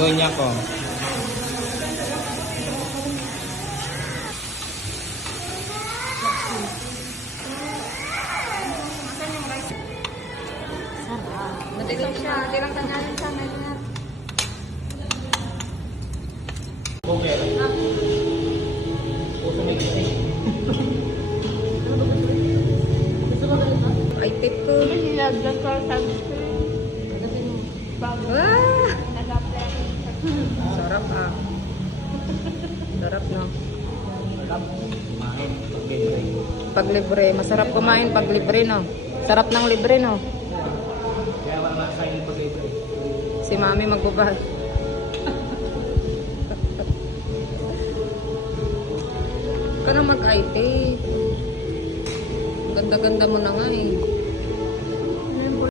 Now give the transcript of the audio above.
Doña ko. Matigang siya. Tilang kanyanin sa meron. Okay. Ay, tip ko. Wah! Sarap ah. Sarap no. Pag libre. Masarap kumain pag libre no. Sarap ng libre no. Kaya wala nga sa inyo pag-libre. Si mami magbubahal. Ka na mag-IT. Ganda-ganda mo na nga eh.